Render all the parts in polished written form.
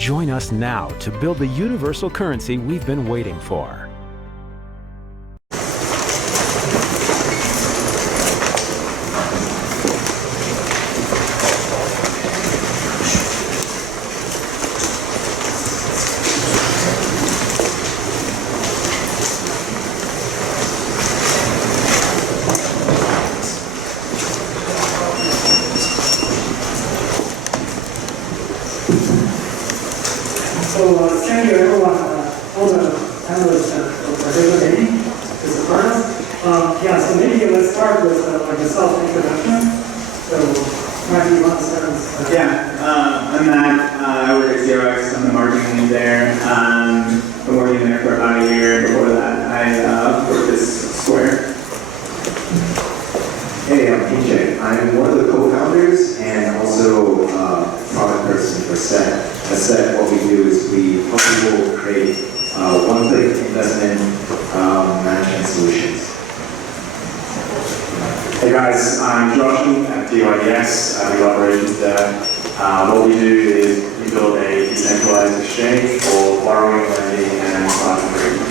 Join us now to build the universal currency we've been waiting for. Thank you everyone, all the panelists for participating. This is Ernest. So maybe let's start with like a self-introduction. So, Matt, you want to start? I'm Matt. I work at DeFi. I'm the marketing lead there. Been working there for about a year. Before that, I worked at Square. Hey, I'm PJ. I'm one of the co-founders and also product person for SET. At SET, what we do is we help people create one-click investment management solutions. Hey guys, I'm Josh at dydx. I do operations there. What we do is we build a decentralized exchange for borrowing, lending, and margin trading.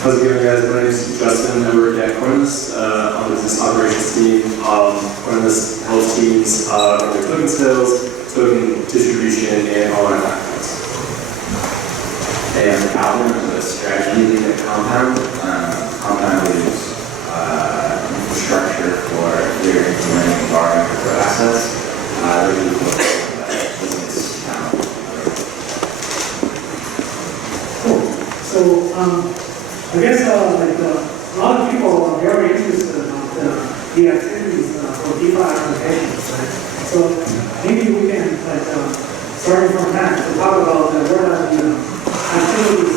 How's it going, guys? My name is Justin. I work at coinlist on the business operations team. coinlist helps teams run their token sales, token distribution, and all our platforms. Hey, I'm Calvin. I'm the strategy lead at Compound. Compound is infrastructure for clearing, lending, and borrowing crypto assets. They're really cool business now. Cool. So, I guess a lot of people are very interested in the activities for DeFi applications, right? So maybe we can, starting from that, to talk about what are the activities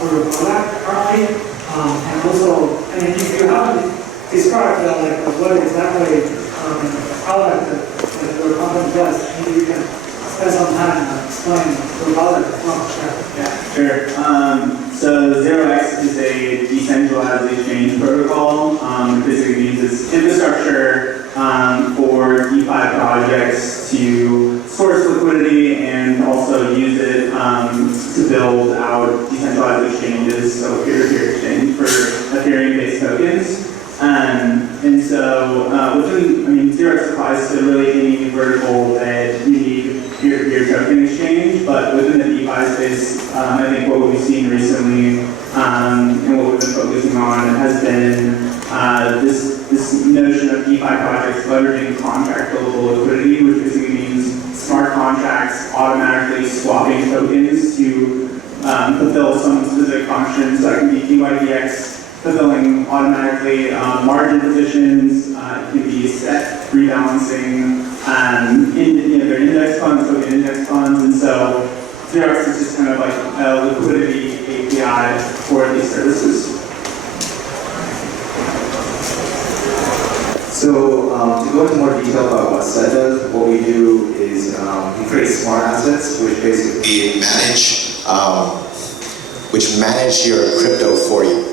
for the product currently, and also, if you haven't described what exactly the product that your company does, maybe you can spend some time explaining the product as well. Yeah, sure. So 0x is a decentralized exchange protocol. It basically means it's infrastructure for DeFi projects to source liquidity and also use it to build out decentralized exchanges, so peer-to-peer exchange for Ethereum-based tokens. And so within, 0x applies to really any vertical that you need peer-to-peer token exchange, but within the DeFi space, I think what we've seen recently and what we've been focusing on has been this notion of DeFi projects leveraging contract buildable liquidity, which basically means smart contracts automatically swapping tokens to fulfill some specific functions. So that can be dydx, fulfilling automatically margin positions, it can be set rebalancing, their index funds, token index funds, and so 0x is just kind of like a liquidity API for these services. So to go into more detail about what SET does, what we do is we create smart assets which basically manage your crypto for you.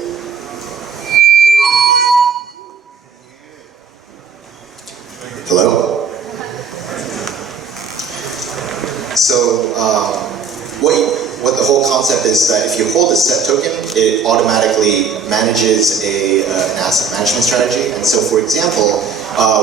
Hello? So what the whole concept is that if you hold a SET token, it automatically manages an asset management strategy. And so for example,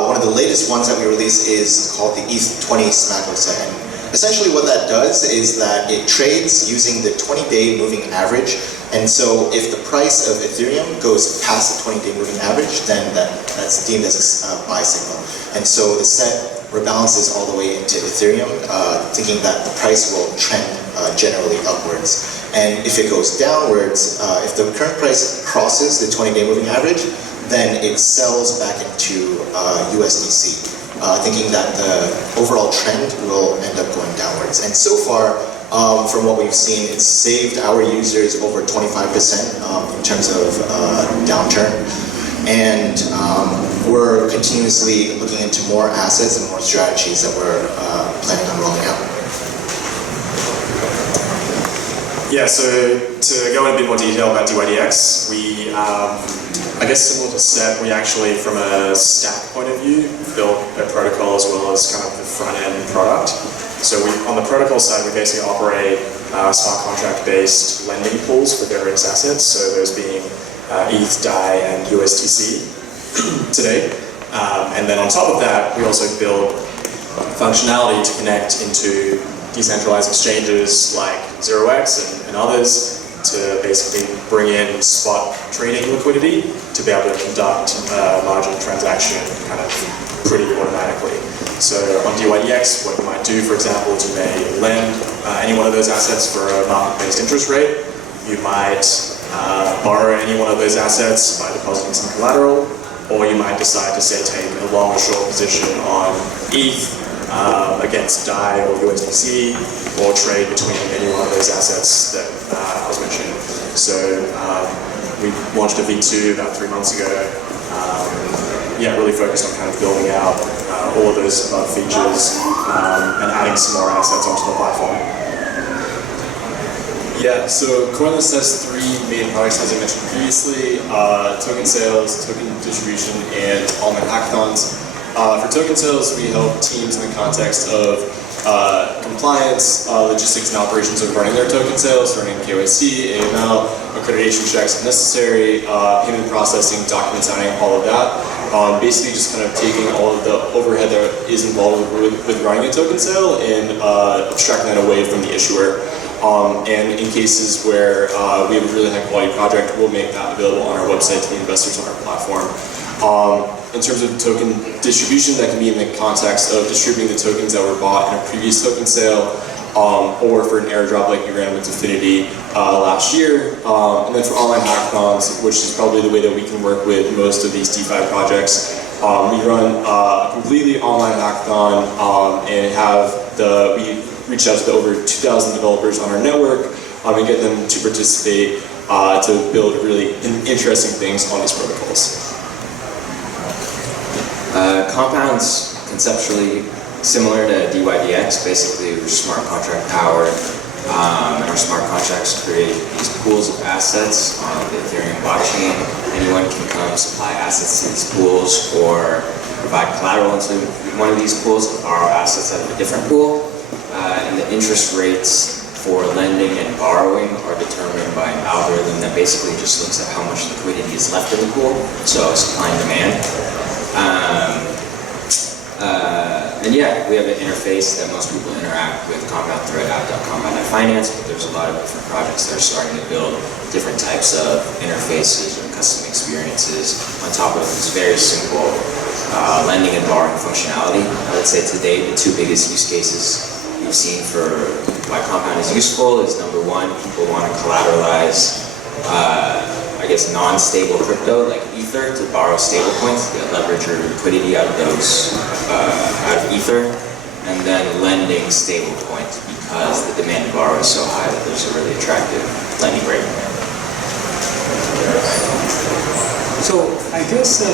one of the latest ones that we released is called the ETH20 Smacko set. And essentially what that does is that it trades using the 20-day moving average. And so if the price of Ethereum goes past the 20-day moving average, then that's deemed as a buy signal. And so the set rebalances all the way into Ethereum, thinking that the price will trend generally upwards. And if it goes downwards, if the current price crosses the 20-day moving average, then it sells back into USDC, thinking that the overall trend will end up going downwards. And so far, from what we've seen, it's saved our users over 25% in terms of downturn. And we're continuously looking into more assets and more strategies that we're planning on rolling out. Yeah, so to go in a bit more detail about dydx, we, I guess similar to SET, we actually, from a stack point of view, built a protocol as well as kind of the front end product. So on the protocol side, we basically operate smart contract-based lending pools for various assets, so those being ETH, DAI, and USDC today. And then on top of that, we also build functionality to connect into decentralized exchanges like 0x and others to basically bring in spot trading liquidity to be able to conduct margin transaction kind of pretty automatically. So on dydx, what you might do, for example, is you may lend any one of those assets for a market-based interest rate. You might borrow any one of those assets by depositing some collateral, or you might decide to say take a long or short position on ETH against DAI or USDC, or trade between any one of those assets that I was mentioning. So we launched a V2 about 3 months ago. Yeah, really focused on kind of building out all of those above features and adding some more assets onto the platform. Yeah, so coinlist has 3 main products, as I mentioned previously: token sales, token distribution, and all-in hackathons. For token sales, we help teams in the context of compliance, logistics, and operations of running their token sales, running KYC, AML, accreditation checks if necessary, payment processing, document signing, all of that. Basically just kind of taking all of the overhead that is involved with running a token sale and abstracting that away from the issuer. And in cases where we have a really high quality project, we'll make that available on our website to the investors on our platform. In terms of token distribution, that can be in the context of distributing the tokens that were bought in a previous token sale, or for an airdrop like we ran with Infinity last year. And then for online hackathons, which is probably the way that we can work with most of these DeFi projects, we run a completely online hackathon and we reach out to the over 2,000 developers on our network and get them to participate to build really interesting things on these protocols. Compound's conceptually similar to dydx. Basically, we're smart contract powered, and our smart contracts create these pools of assets on the Ethereum blockchain. Anyone can come supply assets to these pools or provide collateral into one of these pools and borrow assets out of a different pool. And the interest rates for lending and borrowing are determined by an algorithm that basically just looks at how much liquidity is left in the pool, so supply and demand. And yeah, we have an interface that most people interact with Compound through app.compound.finance, but there's a lot of different projects that are starting to build different types of interfaces and custom experiences on top of this very simple lending and borrowing functionality. I would say today the 2 biggest use cases we've seen for why Compound is useful is, number 1, people want to collateralize non-stable crypto like Ether to borrow stable coins to leverage your liquidity out of those out of Ether, and then lending stable coins because the demand to borrow is so high that there's a really attractive lending rate. So I guess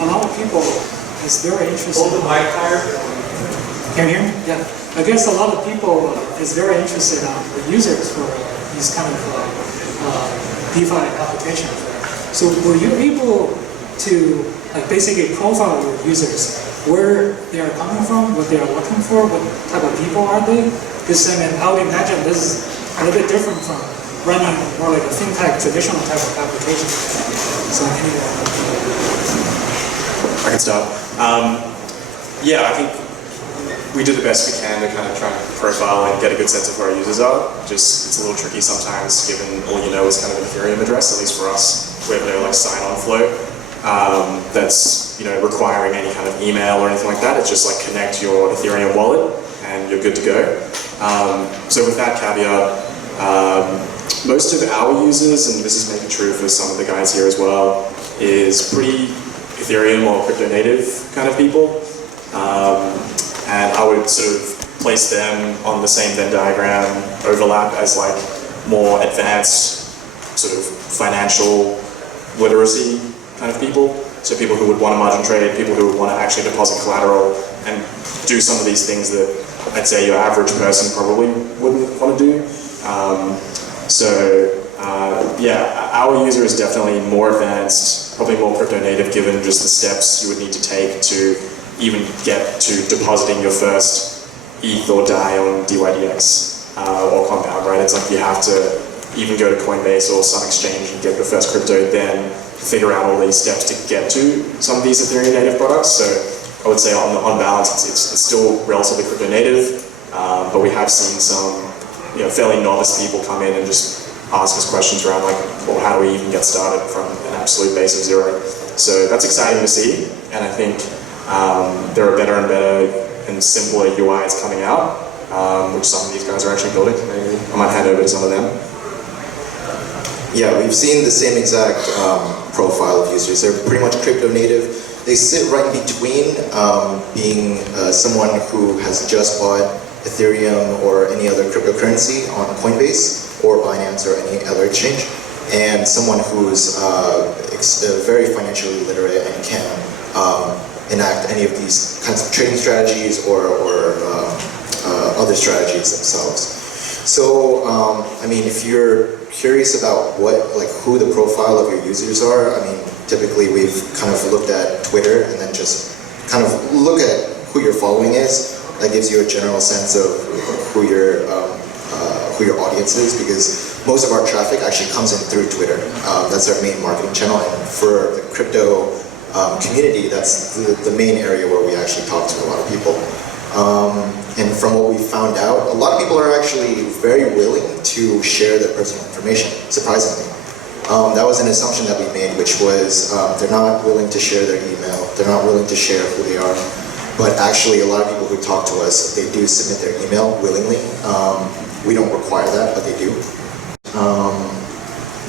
a lot of people is very interested. Hold the mic higher. Can you hear me? Yeah. I guess a lot of people is very interested on the users for these kind of DeFi applications. So were you able to basically profile your users, where they are coming from, what they are looking for, what type of people are they? Because I would imagine this is a little bit different from running more like a fintech traditional type of application. So anyway. I can start. Yeah, I think we do the best we can to kind of try and profile and get a good sense of who our users are. Just, it's a little tricky sometimes, given all you know is kind of an Ethereum address, at least for us. We have no sign-on flow that's requiring any kind of email or anything like that. It's just connect your Ethereum wallet and you're good to go. So with that caveat, most of our users, and this is maybe true for some of the guys here as well, is pretty Ethereum or crypto native kind of people. And I would sort of place them on the same Venn diagram overlap as more advanced sort of financial literacy kind of people. So people who would want to margin trade, people who would want to actually deposit collateral and do some of these things that I'd say your average person probably wouldn't want to do. Yeah, our user is definitely more advanced, probably more crypto native given just the steps you would need to take to even get to depositing your first ETH or DAI on dydx or Compound, right? It's like you have to even go to Coinbase or some exchange and get your first crypto, then figure out all these steps to get to some of these Ethereum native products. So I would say on balance, it's still relatively crypto native, but we have seen some fairly novice people come in and just ask us questions around like, well, how do we even get started from an absolute base of zero? So that's exciting to see, and I think there are better and better and simpler UIs coming out, which some of these guys are actually building. Maybe I might hand over to some of them. Yeah, we've seen the same exact profile of users. They're pretty much crypto native. They sit right in between being someone who has just bought Ethereum or any other cryptocurrency on Coinbase or Binance or any other exchange, and someone who's very financially literate and can enact any of these kinds of trading strategies or other strategies themselves. So, I mean, if you're curious about who the profile of your users are, I mean, typically we've kind of looked at Twitter and then just kind of look at who your following is. That gives you a general sense of who your audience is, because most of our traffic actually comes in through Twitter. That's our main marketing channel, and for the crypto community, that's the main area where we actually talk to a lot of people. And from what we found out, a lot of people are actually very willing to share their personal information, surprisingly. That was an assumption that we made, which was they're not willing to share their email, they're not willing to share who they are, but actually a lot of people who talk to us, they do submit their email willingly. We don't require that, but they do.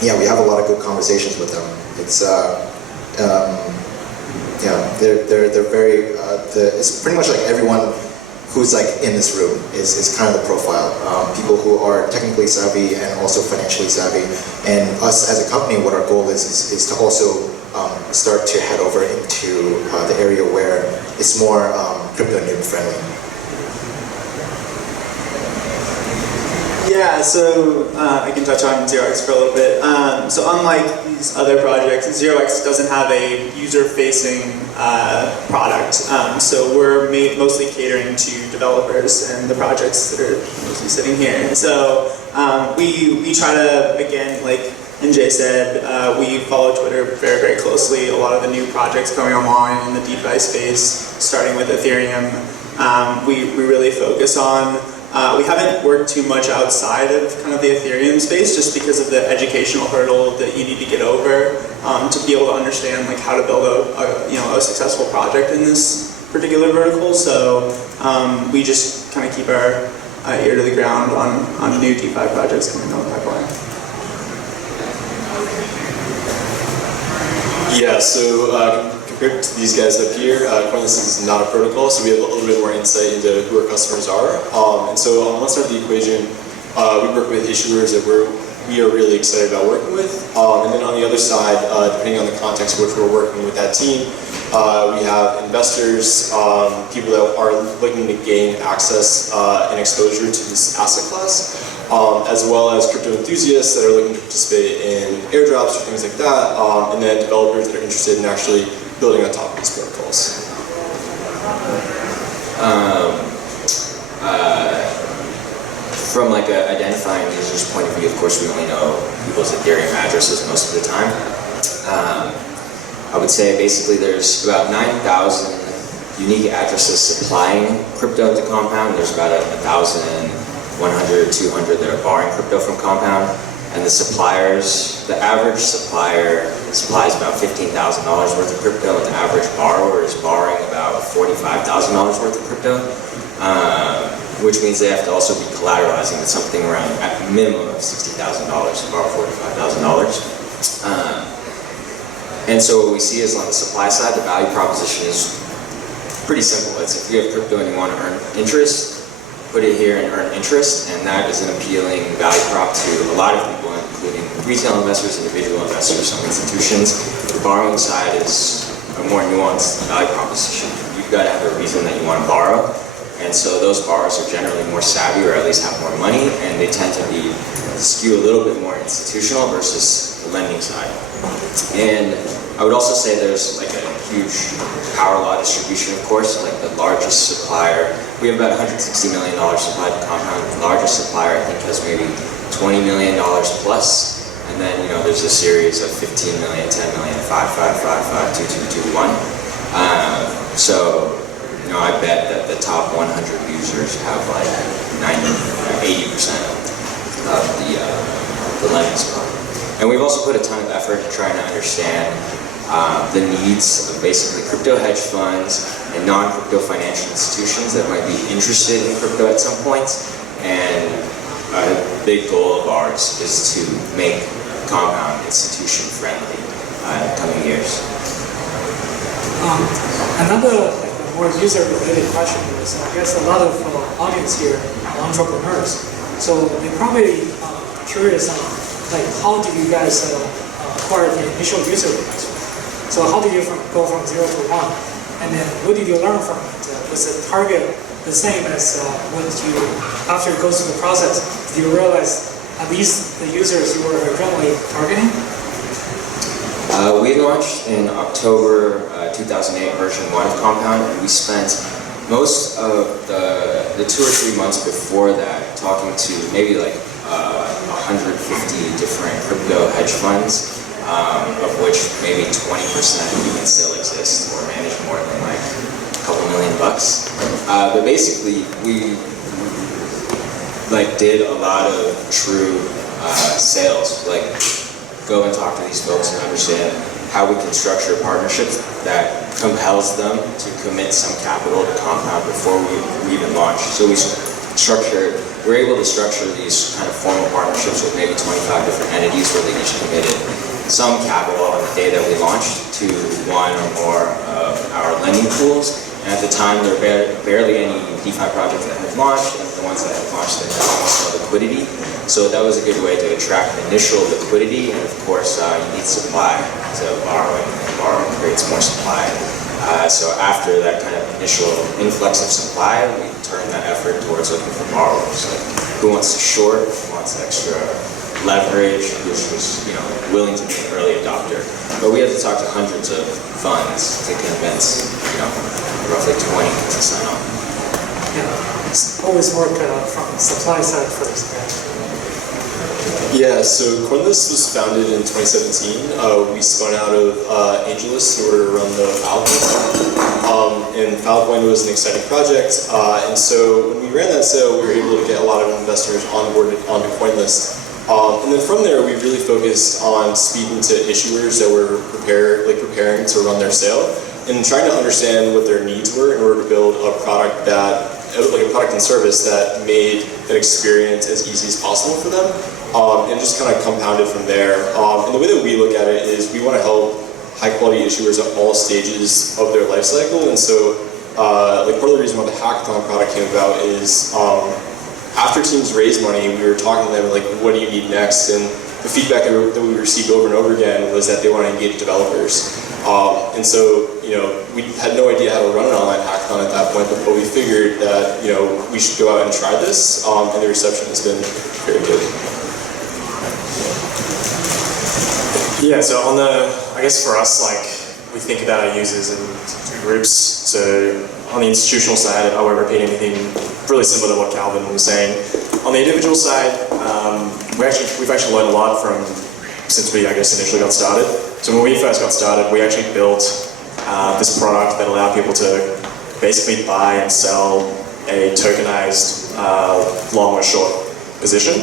Yeah, we have a lot of good conversations with them. It's yeah, they're very. It's pretty much like everyone who's like in this room is kind of the profile. People who are technically savvy and also financially savvy. And us as a company, what our goal is to also start to head over into the area where it's more crypto noob friendly. Yeah, so I can touch on 0x for a little bit. So unlike these other projects, 0x doesn't have a user-facing product. So we're mostly catering to developers and the projects that are mostly sitting here. So we try to, again, like NJ said, we follow Twitter very, very closely. A lot of the new projects coming online in the DeFi space, starting with Ethereum, we really focus on. We haven't worked too much outside of kind of the Ethereum space, just because of the educational hurdle that you need to get over to be able to understand like how to build a successful project in this particular vertical. So we just kind of keep our ear to the ground on new DeFi projects coming down the pipeline. Yeah, so compared to these guys up here, coinlist is not a protocol, so we have a little bit more insight into who our customers are. And so on one side of the equation, we work with issuers that we are really excited about working with. And then on the other side, depending on the context in which we're working with that team, we have investors, people that are looking to gain access and exposure to this asset class, as well as crypto enthusiasts that are looking to participate in airdrops or things like that, and then developers that are interested in actually building on top of these protocols. From like identifying users' point of view, of course, we only know people's Ethereum addresses most of the time. I would say basically there's about 9,000 unique addresses supplying crypto into Compound. There's about 1,100, 200 that are borrowing crypto from Compound. And the suppliers, the average supplier supplies about $15,000 worth of crypto, and the average borrower is borrowing about $45,000 worth of crypto, which means they have to also be collateralizing with something around at minimum of $60,000 to borrow $45,000. And so what we see is on the supply side, the value proposition is pretty simple. It's if you have crypto and you want to earn interest, put it here and earn interest, and that is an appealing value prop to a lot of people, including retail investors, individual investors, some institutions. The borrowing side is a more nuanced value proposition. You've got to have a reason that you want to borrow, and so those borrowers are generally more savvy, or at least have more money, and they tend to be skew a little bit more institutional versus the lending side. And I would also say there's like a huge power law distribution, of course, like the largest supplier. We have about $160 million supplied to Compound. The largest supplier, I think, has maybe $20 million plus. And then, you know, there's a series of 15 million, 10 million, 5, 5, 5, 5, 2, 2, 2, 1. So, you know, I bet that the top 100 users have like 80% of the lending supply. And we've also put a ton of effort to trying to understand the needs of basically crypto hedge funds and non-crypto financial institutions that might be interested in crypto at some point. And a big goal of ours is to make Compound institution friendly in the coming years. Another more user-related question is, I guess a lot of audience here are entrepreneurs, so they're probably curious on like how did you guys acquire the initial user base? So how did you go from 0 to 1, and then what did you learn from it? Was the target the same as what you after it goes through the process? Did you realize are these the users you were originally targeting? We launched in October 2008, version 1 of Compound, and we spent most of the 2 or 3 months before that talking to maybe like 150 different crypto hedge funds, of which maybe 20% even still exist or manage more than like a couple $1 million. But basically, we like did a lot of true sales, like go and talk to these folks and understand how we can structure partnerships that compels them to commit some capital to Compound before we even launch. So we're able to structure these kind of formal partnerships with maybe 25 different entities where they each committed some capital on the day that we launched to one or more of our lending pools. And at the time, there were barely any DeFi projects that had launched, and the ones that had launched, they had almost no liquidity. So that was a good way to attract initial liquidity, and of course, you need supply to borrow, and borrowing creates more supply. So after that kind of initial influx of supply, we turned that effort towards looking for borrowers. Like, who wants to short, who wants extra leverage, who's willing to be an early adopter. But we had to talk to hundreds of funds to convince, roughly 20 to sign on. Yeah, it's always work from the supply side first. Yeah, so CoinList was founded in 2017. We spun out of AngelList in order to run the Filecoin. And Filecoin was an exciting project. And so when we ran that sale, we were able to get a lot of investors onboarded onto CoinList. And then from there, we really focused on speaking to issuers that were preparing to run their sale and trying to understand what their needs were in order to build a product a product and service that made that experience as easy as possible for them, and just kind of compounded from there. And the way that we look at it is we want to help high-quality issuers at all stages of their life cycle. And so, part of the reason why the hackathon product came about is after teams raised money, we were talking to them like, what do you need next? And the feedback that we received over and over again was that they want to engage developers. And so, we had no idea how to run an online hackathon at that point, but we figured that, we should go out and try this, and the reception has been very good. Yeah, so I guess for us, we think about our users in two groups. So on the institutional side, I won't repeat anything really similar to what Calvin was saying. On the individual side, we've actually learned a lot since we, initially got started. So when we first got started, we actually built this product that allowed people to basically buy and sell a tokenized long or short position.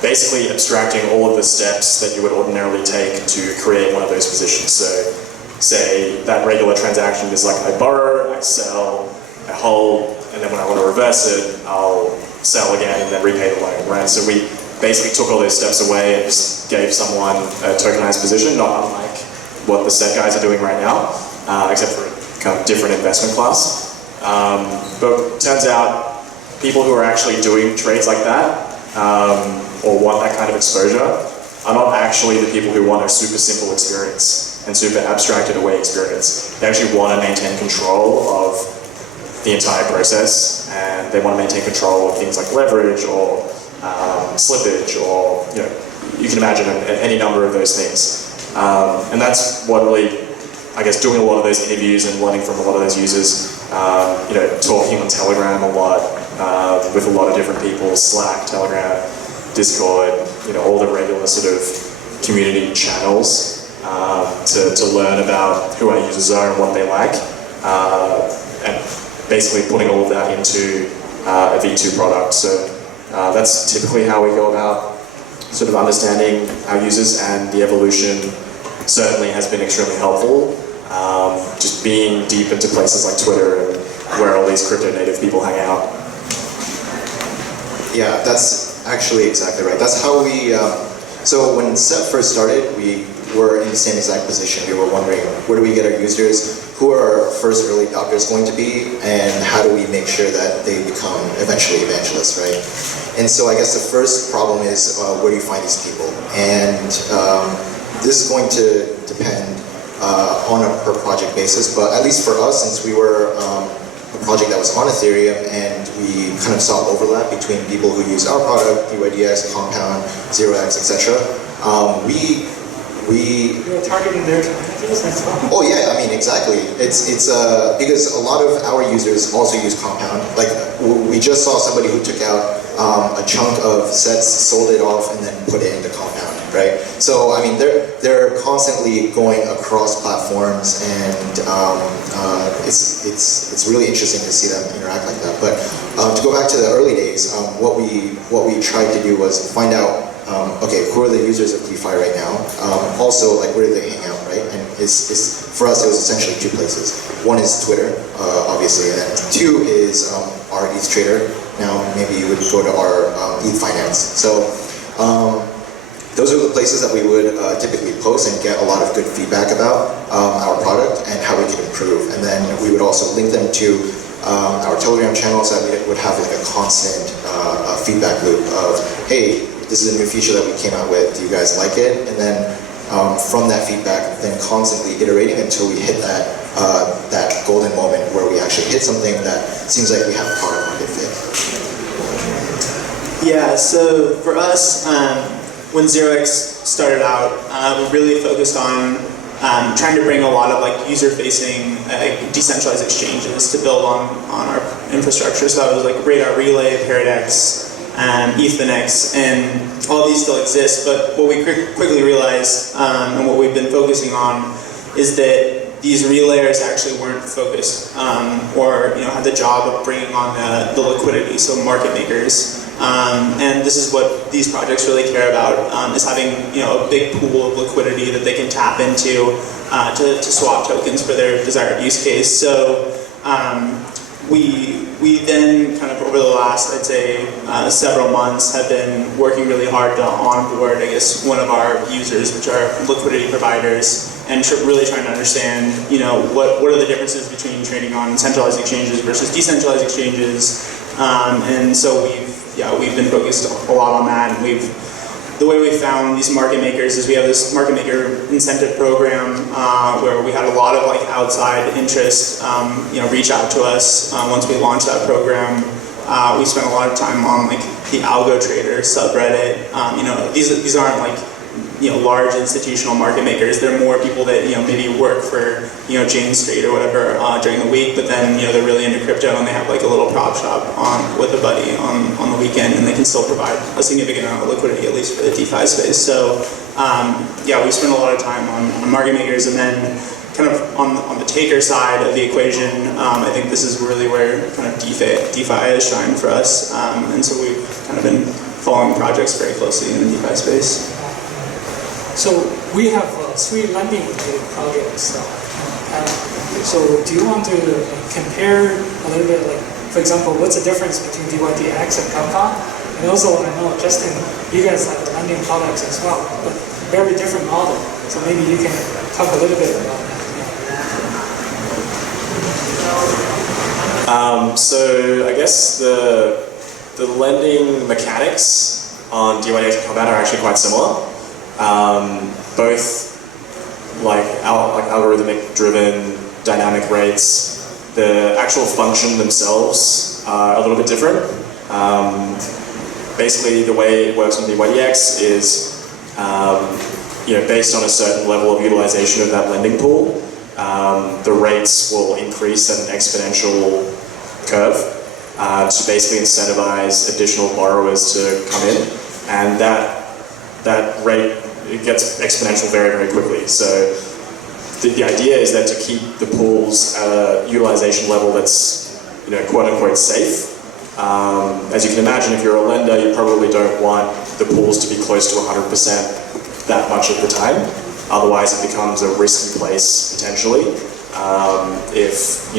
Basically abstracting all of the steps that you would ordinarily take to create one of those positions. So say that regular transaction is like I borrow, I sell, I hold, and then when I want to reverse it, I'll sell again and then repay the loan, right? So we basically took all those steps away and just gave someone a tokenized position, not unlike what the set guys are doing right now, except for a kind of different investment class. But it turns out people who are actually doing trades like that, or want that kind of exposure, are not actually the people who want a super simple experience and super abstracted away experience. They actually want to maintain control of the entire process, and they want to maintain control of things like leverage or slippage, or you can imagine any number of those things. And that's what really I guess, doing a lot of those interviews and learning from a lot of those users, talking on Telegram a lot with a lot of different people, Slack, Telegram, Discord, all the regular sort of community channels to learn about who our users are and what they like, and basically putting all of that into a V2 product. So that's typically how we go about sort of understanding our users, and the evolution certainly has been extremely helpful. Just being deep into places like Twitter and where all these crypto native people hang out. Yeah, that's actually exactly right. That's how we, so when SEP first started, we were in the same exact position. We were wondering, where do we get our users? Who are our first early adopters going to be? And how do we make sure that they become eventually evangelists, right? And so I guess the first problem is, where do you find these people? And this is going to depend on a per project basis, but at least for us, since we were a project that was on Ethereum and we kind of saw overlap between people who use our product, dydx, Compound, 0x, etc. You're targeting their communities as well. Oh yeah, I mean exactly. It's because a lot of our users also use Compound. Like we just saw somebody who took out a chunk of sets, sold it off, and then put it into Compound, right? So I mean they're constantly going across platforms, and it's really interesting to see them interact like that. But to go back to the early days, what we tried to do was find out. Okay, who are the users of DeFi right now? Also, like, where do they hang out, right? And for us, it was essentially two places. One is Twitter, obviously, and two is our ETH trader. Now, maybe you would go to our ETH finance. So, those are the places that we would typically post and get a lot of good feedback about our product and how we can improve. And then we would also link them to our Telegram channel, so that we would have like a constant feedback loop of, hey, this is a new feature that we came out with, do you guys like it? And then from that feedback, then constantly iterating until we hit that golden moment where we actually hit something that seems like we have a product market fit. Yeah, so for us, when 0x started out, we really focused on trying to bring a lot of like user-facing decentralized exchanges to build on our infrastructure. So that was like Radar Relay, Paradex, Ethernex, and all these still exist, but what we quickly realized, and what we've been focusing on, is that these relayers actually weren't focused, or had the job of bringing on the liquidity, so market makers. And this is what these projects really care about, is having a big pool of liquidity that they can tap into to swap tokens for their desired use case. So we then kind of over the last, I'd say, several months have been working really hard to onboard, I guess, one of our users, which are liquidity providers, and really trying to understand, what are the differences between trading on centralized exchanges versus decentralized exchanges. And so we've been focused a lot on that. And the way we found these market makers is we have this market maker incentive program where we had a lot of like outside interest, reach out to us once we launched that program. We spent a lot of time on like the algo trader subreddit. These aren't like large institutional market makers. They're more people that maybe work for Jane Street or whatever during the week, but then they're really into crypto and they have like a little prop shop with a buddy on the weekend, and they can still provide a significant amount of liquidity, at least for the DeFi space. So we spend a lot of time on market makers, and then kind of on the taker side of the equation, I think this is really where kind of DeFi has shined for us, and so we've kind of been following projects very closely in the DeFi space. So we have 3 lending related projects. So do you want to compare a little bit, like, for example, what's the difference between dydx and Compound? And also, I know, Justin, you guys have lending products as well, but very different model. So maybe you can talk a little bit about that. So I guess the lending mechanics on dydx and Compound are actually quite similar. Both like algorithmic driven dynamic rates. The actual function themselves are a little bit different. Basically, the way it works on dydx is based on a certain level of utilization of that lending pool. the rates will increase at an exponential curve to basically incentivize additional borrowers to come in, and that rate, it gets exponential very, very quickly. So the idea is that to keep the pools at a utilization level that's, quote unquote safe. As you can imagine, if you're a lender, you probably don't want the pools to be close to 100% that much of the time. Otherwise, it becomes a risky place potentially. If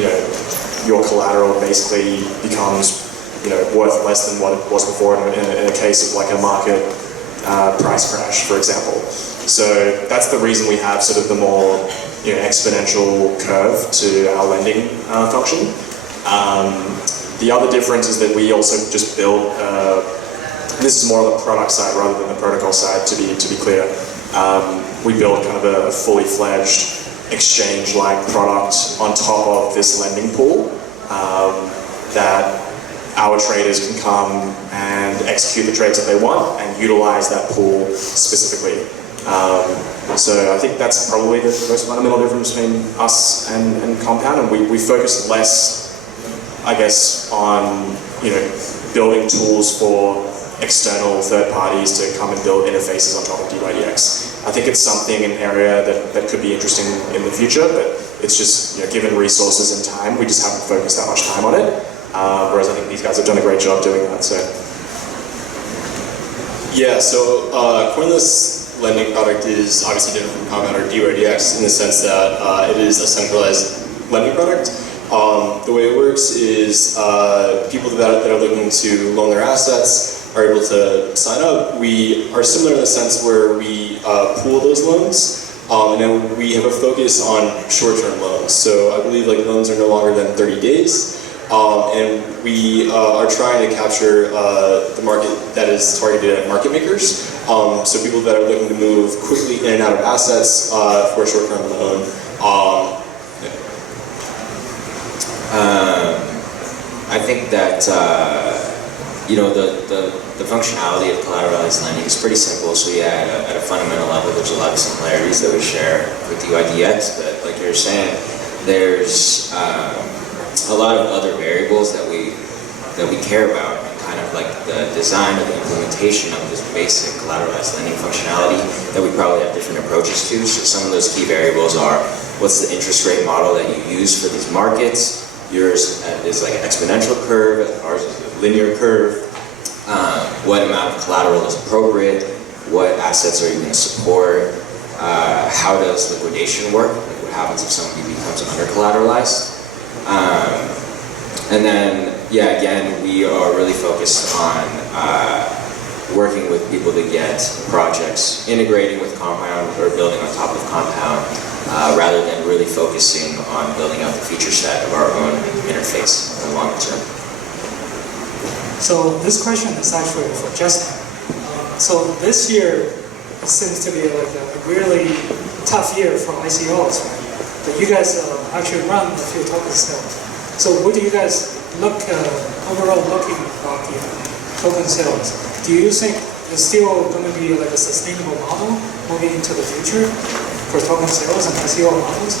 your collateral basically becomes worth less than what it was before in a case of like a market price crash, for example. So that's the reason we have sort of the more exponential curve to our lending function. The other difference is that we also just build, this is more on the product side rather than the protocol side, to be clear. We build kind of a fully fledged exchange-like product on top of this lending pool that our traders can come and execute the trades that they want and utilize that pool specifically. So I think that's probably the most fundamental difference between us and Compound, and we focus less, I guess, on building tools for external third parties to come and build interfaces on top of dydx. I think it's something, an area that could be interesting in the future, but it's just, given resources and time, we just haven't focused that much time on it. Whereas I think these guys have done a great job doing that. So yeah, so coinlist lending product is obviously different from Compound or dydx in the sense that it is a centralized lending product. The way it works is people that are looking to loan their assets are able to sign up. We are similar in the sense where we pool those loans, and then we have a focus on short-term loans. So I believe like loans are no longer than 30 days, and we are trying to capture the market that is targeted at market makers. So people that are looking to move quickly in and out of assets for a short-term loan. I think that the functionality of collateralized lending is pretty simple. So yeah, at a fundamental level, there's a lot of similarities that we share with dydx, but like you're saying, there's a lot of other variables that we care about, and kind of like the design or the implementation of this basic collateralized lending functionality that we probably have different approaches to. So some of those key variables are, what's the interest rate model that you use for these markets? Yours is like an exponential curve, ours is a linear curve. What amount of collateral is appropriate? What assets are you going to support? How does liquidation work? Like what happens if somebody becomes under-collateralized? And then, yeah, again, we are really focused on working with people to get projects integrating with Compound or building on top of Compound, rather than really focusing on building out the feature set of our own interface in the long term. So this question is actually for Justin. So this year, it seems to be like a really tough year for ICOs, right? But you guys actually run a few token sales. So what do you guys overall looking about the token sales? Do you think it's still going to be like a sustainable model moving into the future for token sales and ICO models?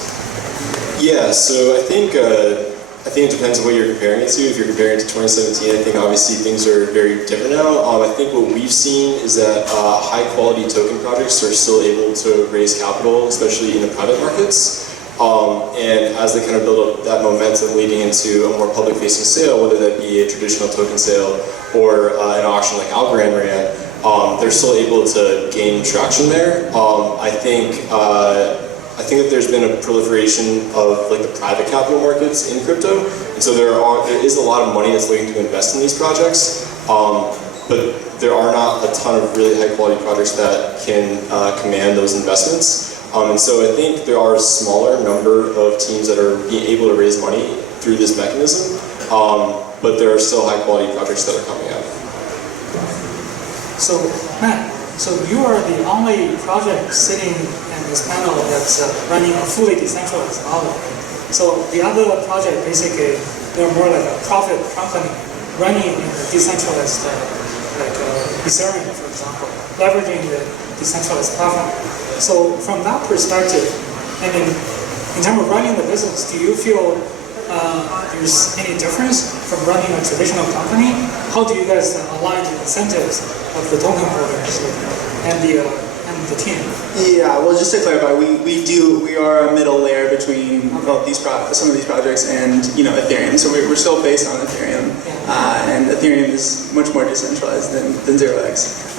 Yeah, so I think it depends on what you're comparing it to. If you're comparing it to 2017, I think obviously things are very different now. I think what we've seen is that high quality token projects are still able to raise capital, especially in the private markets. And as they kind of build up that momentum leading into a more public facing sale, whether that be a traditional token sale or an auction like Algorand ran, they're still able to gain traction there. I think that there's been a proliferation of like the private capital markets in crypto, and so there is a lot of money that's looking to invest in these projects, but there are not a ton of really high quality projects that can command those investments. And so I think there are a smaller number of teams that are being able to raise money through this mechanism, but there are still high quality projects that are coming out. So Matt, so you are the only project sitting in this panel that's running a fully decentralized model. So the other project, basically, they're more like a profit company running in a decentralized, like Ethereum, for example, leveraging the decentralized platform. So from that perspective, I mean, in terms of running the business, do you feel there's any difference from running a traditional company? How do you guys align the incentives of the token holders and the team? Yeah, well, just to clarify, we are a middle layer between some of these projects and Ethereum. So we're still based on Ethereum, and Ethereum is much more decentralized than 0x.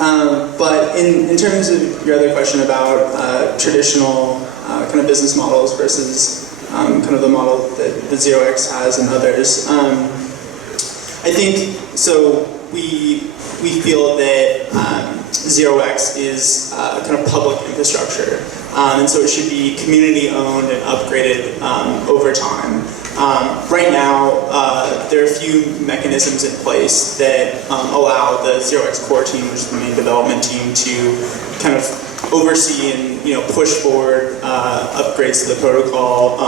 But in terms of your other question about traditional kind of business models versus kind of the model that the 0x has and others, I think so. We feel that 0x is kind of public infrastructure, and so it should be community owned and upgraded over time. Right now, there are a few mechanisms in place that allow the 0x core team, which is the main development team, to kind of oversee and push forward upgrades to the protocol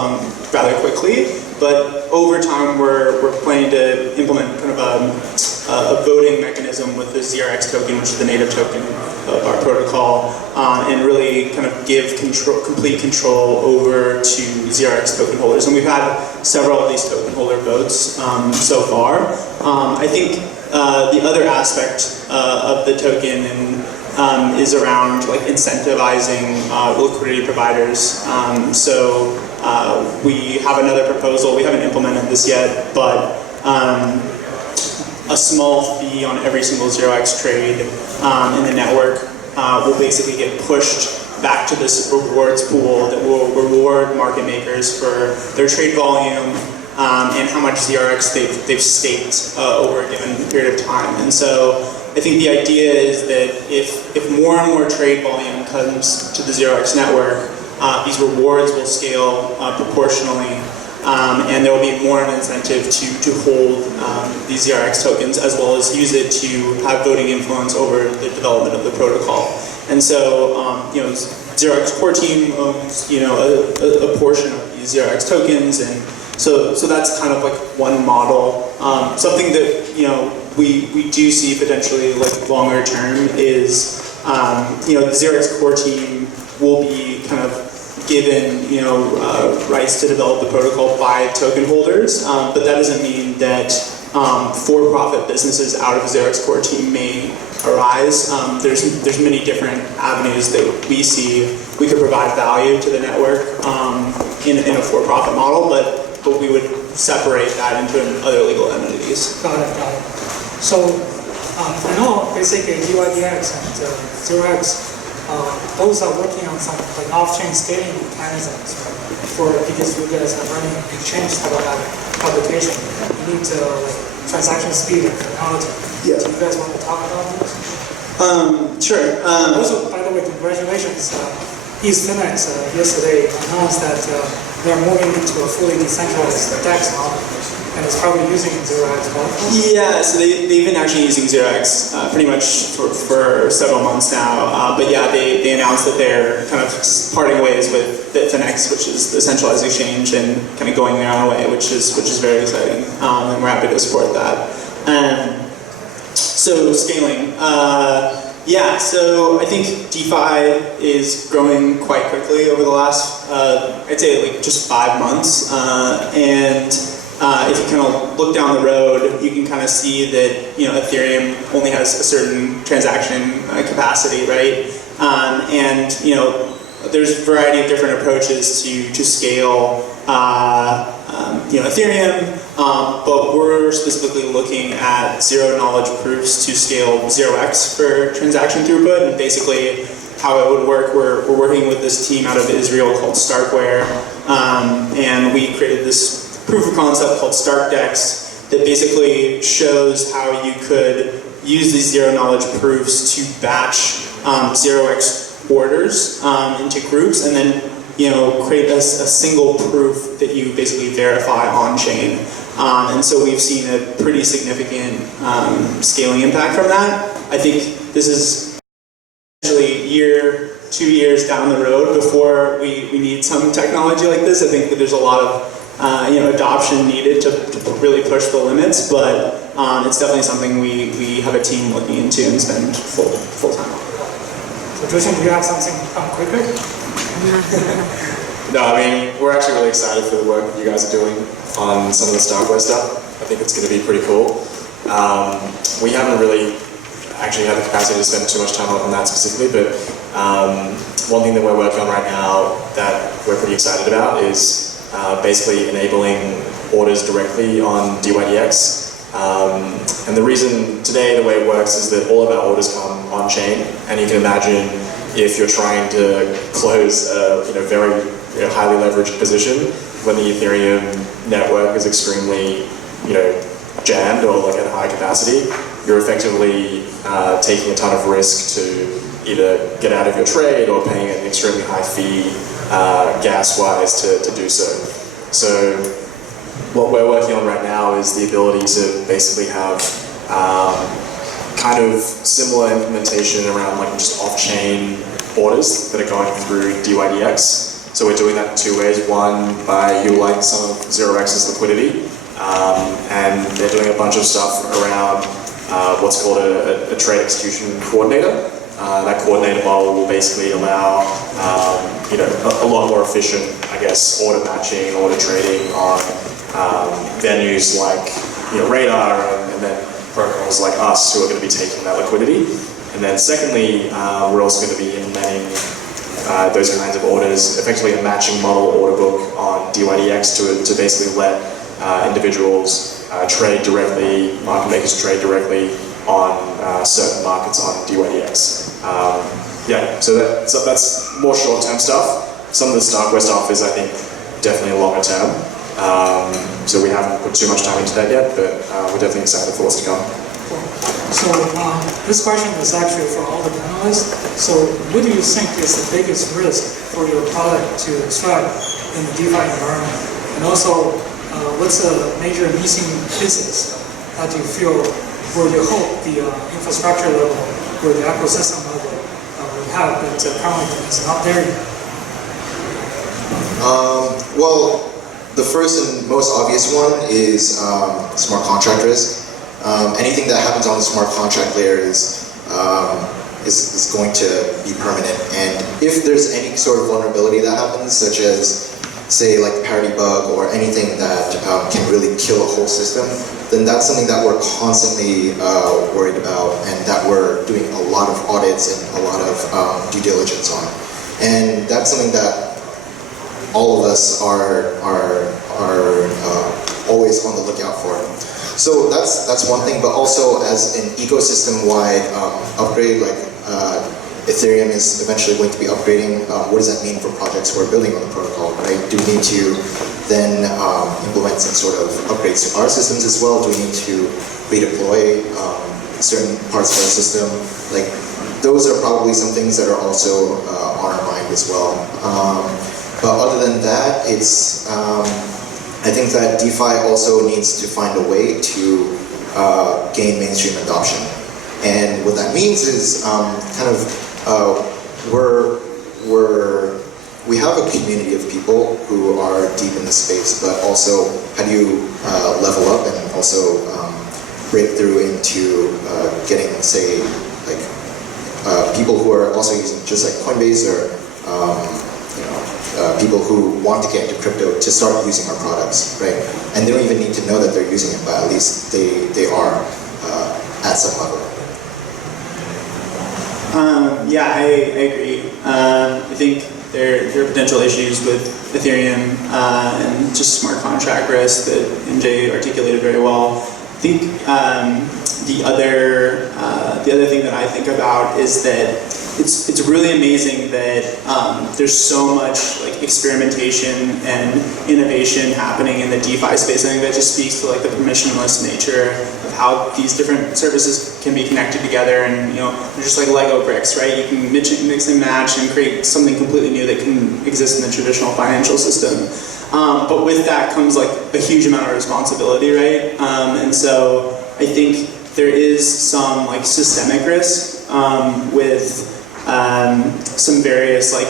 rather quickly. But over time, we're planning to implement kind of a voting mechanism with the ZRX token, which is the native token of our protocol, and really kind of give complete control over to ZRX token holders. And we've had several of these token holder votes so far. I think the other aspect of the token is around like incentivizing liquidity providers. So we have another proposal. We haven't implemented this yet, but a small fee on every single 0x trade in the network will basically get pushed back to this rewards pool that will reward market makers for their trade volume and how much 0x they've staked over a given period of time. And so I think the idea is that if more and more trade volume comes to the 0x network, these rewards will scale proportionally, and there will be more of an incentive to hold these ZRX tokens, as well as use it to have voting influence over the development of the protocol. And so, ZRX core team owns, a portion of these ZRX tokens, and so that's kind of like one model. Something that we do see potentially like longer term is the ZRX core team will be kind of given rights to develop the protocol by token holders, but that doesn't mean that for-profit businesses out of the ZRX core team may arise. There's many different avenues that we see we could provide value to the network in a for-profit model, but we would separate that into other legal entities. Got it. So I know basically dydx and 0x, those are working on some like off-chain scaling mechanisms because you guys are running exchange type of application. You need to transaction speed and technology. Yeah. Do you guys want to talk about this? Sure. Also, by the way, congratulations. East Phoenix yesterday announced that they're moving into a fully decentralized DEX model, and it's probably using 0x. Yeah, so they've been actually using 0x pretty much for several months now. But yeah, they announced that they're kind of parting ways with Bitfinex, which is the centralized exchange, and kind of going their own way, which is very exciting, and we're happy to support that. So scaling. Yeah, so I think DeFi is growing quite quickly over the last, I'd say like just 5 months. And if you kind of look down the road, you can kind of see that Ethereum only has a certain transaction capacity, right? And there's a variety of different approaches to scale Ethereum, but we're specifically looking at zero-knowledge proofs to scale 0x for transaction throughput. And basically, how it would work, we're working with this team out of Israel called Starkware, and we created this proof of concept called StarkDex that basically shows how you could use these zero-knowledge proofs to batch 0x orders into groups, and then create a single proof that you basically verify on chain. And so we've seen a pretty significant scaling impact from that. I think this is actually 2 years down the road before we need some technology like this. I think that there's a lot of adoption needed to really push the limits, but it's definitely something we have a team looking into and spend full time on. So Jushin, do you have something quicker? No, I mean, we're actually really excited for the work that you guys are doing on some of the Starkware stuff. I think it's going to be pretty cool. We haven't really actually had the capacity to spend too much time on that specifically, but one thing that we're working on right now that we're pretty excited about is basically enabling orders directly on dydx. And the reason today the way it works is that all of our orders come on chain, and you can imagine if you're trying to close a very highly leveraged position when the Ethereum network is extremely jammed or like at high capacity, you're effectively taking a ton of risk to either get out of your trade or paying an extremely high fee gas-wise to do so. So what we're working on right now is the ability to basically have kind of similar implementation around like just off-chain orders that are going through dydx. So we're doing that in two ways. One, by utilizing some of 0x's liquidity, and they're doing a bunch of stuff around what's called a trade execution coordinator. That coordinator model will basically allow a lot more efficient, I guess, order matching, order trading on venues like Radar and then protocols like us who are going to be taking that liquidity. And then secondly, we're also going to be implementing those kinds of orders, effectively a matching model order book on dydx to basically let individuals trade directly, market makers trade directly on certain markets on dydx. So that's more short-term stuff. Some of the Starkware stuff is, I think, definitely longer term. So we haven't put too much time into that yet, but we're definitely excited for what's to come. So this question is actually for all the panelists. So what do you think is the biggest risk for your product to thrive in the DeFi environment? And also, what's the major missing pieces that you feel, where you hope the infrastructure level or the ecosystem level will have, but currently it's not there yet? Well, the first and most obvious one is smart contract risk. Anything that happens on the smart contract layer is going to be permanent. And if there's any sort of vulnerability that happens, such as, say, like parity bug or anything that can really kill a whole system, then that's something that we're constantly worried about and that we're doing a lot of audits and a lot of due diligence on. And that's something that all of us are always on the lookout for. So that's one thing, but also as an ecosystem-wide upgrade, like Ethereum is eventually going to be upgrading. What does that mean for projects who are building on the protocol, right? Do we need to then implement some sort of upgrades to our systems as well? Do we need to redeploy certain parts of our system? Like, those are probably some things that are also on our mind as well. But other than that, it's I think that DeFi also needs to find a way to gain mainstream adoption. And what that means is we have a community of people who are deep in the space, but also how do you level up and also break through into getting, say, like people who are also using just like Coinbase or people who want to get into crypto to start using our products, right? And they don't even need to know that they're using it, but at least they are at some level. Yeah, I agree. I think there are potential issues with Ethereum and just smart contract risk that MJ articulated very well. I think the other thing that I think about is that it's really amazing that there's so much like experimentation and innovation happening in the DeFi space. I think that just speaks to like the permissionless nature of how these different services can be connected together, and they're just like Lego bricks, right? You can mix and match and create something completely new that can exist in the traditional financial system. But with that comes like a huge amount of responsibility, right? And so I think there is some like systemic risk with some various like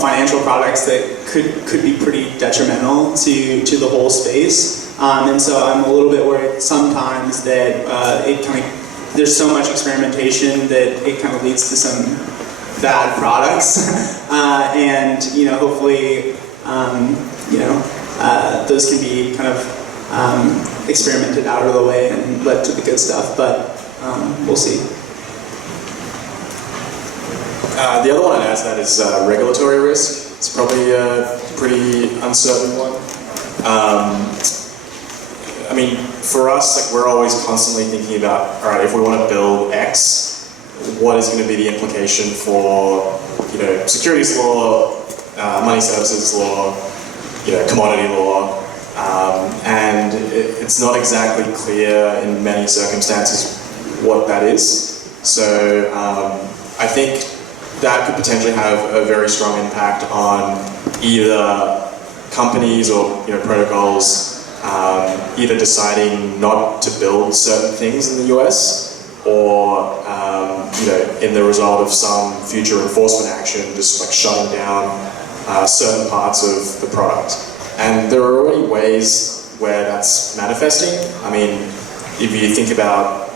financial products that could be pretty detrimental to the whole space. And so I'm a little bit worried sometimes that there's so much experimentation that it kind of leads to some bad products, and hopefully those can be kind of experimented out of the way and led to the good stuff. But we'll see. The other one I'd add to that is regulatory risk. It's probably a pretty uncertain one. I mean, for us, like, we're always constantly thinking about, all right, if we want to build X, what is going to be the implication for, securities law, money services law, commodity law, and it's not exactly clear in many circumstances what that is. So I think that could potentially have a very strong impact on either companies or protocols either deciding not to build certain things in the US or in the result of some future enforcement action, just like shutting down certain parts of the product. And there are already ways where that's manifesting. I mean, if you think about,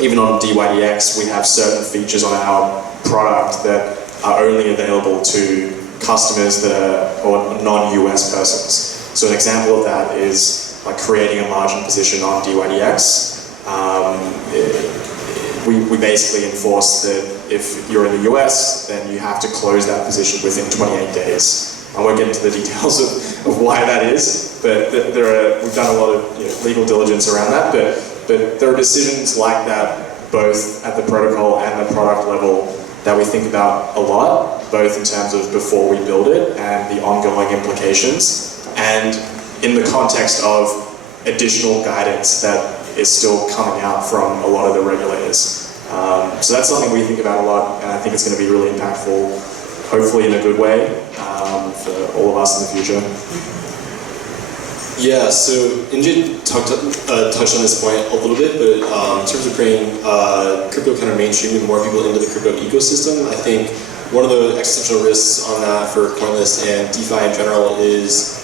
even on dydx, we have certain features on our product that are only available to customers that are non-US persons. So an example of that is like creating a margin position on dydx. We basically enforce that if you're in the US, then you have to close that position within 28 days. I won't get into the details of why that is, but we've done a lot of legal diligence around that, but there are decisions like that both at the protocol and the product level that we think about a lot, both in terms of before we build it and the ongoing implications, and in the context of additional guidance that is still coming out from a lot of the regulators. So that's something we think about a lot, and I think it's going to be really impactful, hopefully in a good way, for all of us in the future. Yeah, so Injit touched on this point a little bit, but in terms of bringing crypto kind of mainstream and more people into the crypto ecosystem, I think one of the existential risks on that for coinlist and DeFi in general is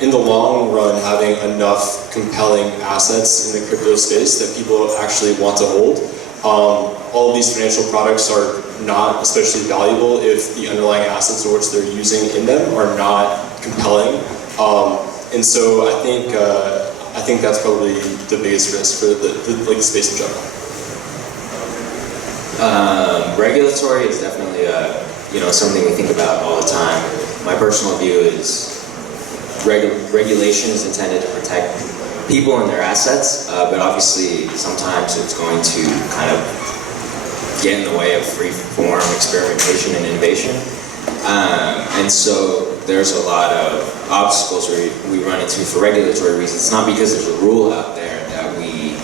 in the long run having enough compelling assets in the crypto space that people actually want to hold. All of these financial products are not especially valuable if the underlying assets in which they're using in them are not compelling. And so I think that's probably the biggest risk for the space in general. Regulatory is definitely something we think about all the time. My personal view is regulation is intended to protect people and their assets, but obviously sometimes it's going to kind of get in the way of free-form experimentation and innovation. And so there's a lot of obstacles we run into for regulatory reasons. It's not because there's a rule out there that we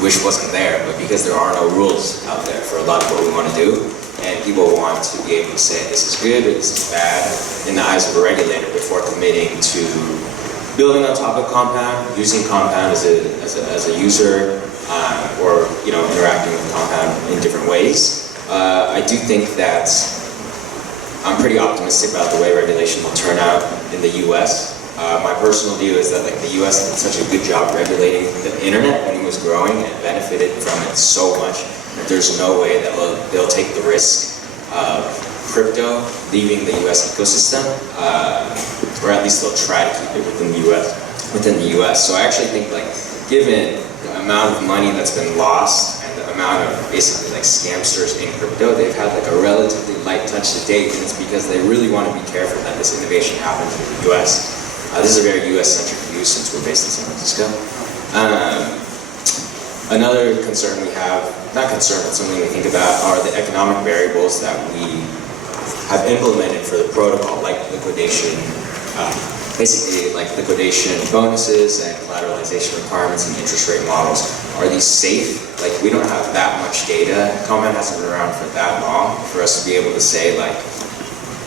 wish wasn't there, but because there are no rules out there for a lot of what we want to do. And people want to be able to say this is good or this is bad in the eyes of a regulator before committing to building on top of Compound, using Compound as a user, or interacting with Compound in different ways. I do think that I'm pretty optimistic about the way regulation will turn out in the US. My personal view is that the US did such a good job regulating the internet when it was growing and benefited from it so much that there's no way that they'll take the risk of crypto leaving the US ecosystem, or at least they'll try to keep it within the US. So I actually think given the amount of money that's been lost and the amount of basically scamsters in crypto, they've had a relatively light touch to date, and it's because they really want to be careful that this innovation happens in the US. This is a very US-centric view since we're based in San Francisco. Another concern we have, not concern, but something we think about, are the economic variables that we have implemented for the protocol, like liquidation, liquidation bonuses and collateralization requirements and interest rate models. Are these safe? We don't have that much data. Compound hasn't been around for that long for us to be able to say,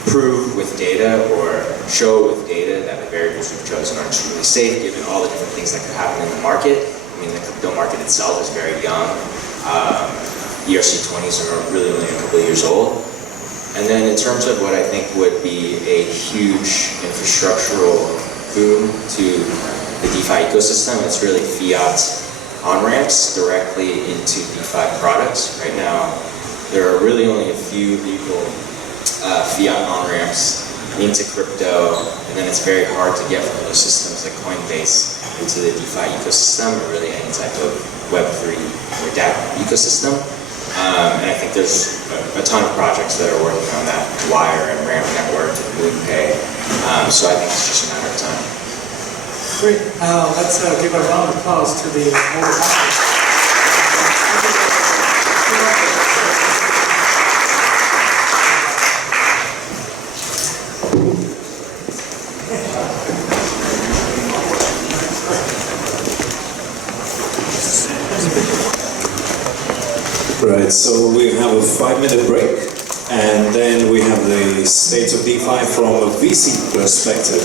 prove with data or show with data that the variables we've chosen are truly safe, given all the different things that could happen in the market. I mean, the crypto market itself is very young. ERC-20s are really only a couple of years old. And then in terms of what I think would be a huge infrastructural boom to the DeFi ecosystem, it's really fiat on-ramps directly into DeFi products. Right now, there are really only a few legal fiat on-ramps into crypto, and then it's very hard to get from those systems like Coinbase into the DeFi ecosystem, or really any type of Web3 or DApp ecosystem. And I think there's a ton of projects that are working on that Wire and Ramp network and MoonPay. So I think it's just a matter of time. Great. Let's give a round of applause to the whole panel. Right, so we have a 5-minute break, and then we have the state of DeFi from a VC perspective.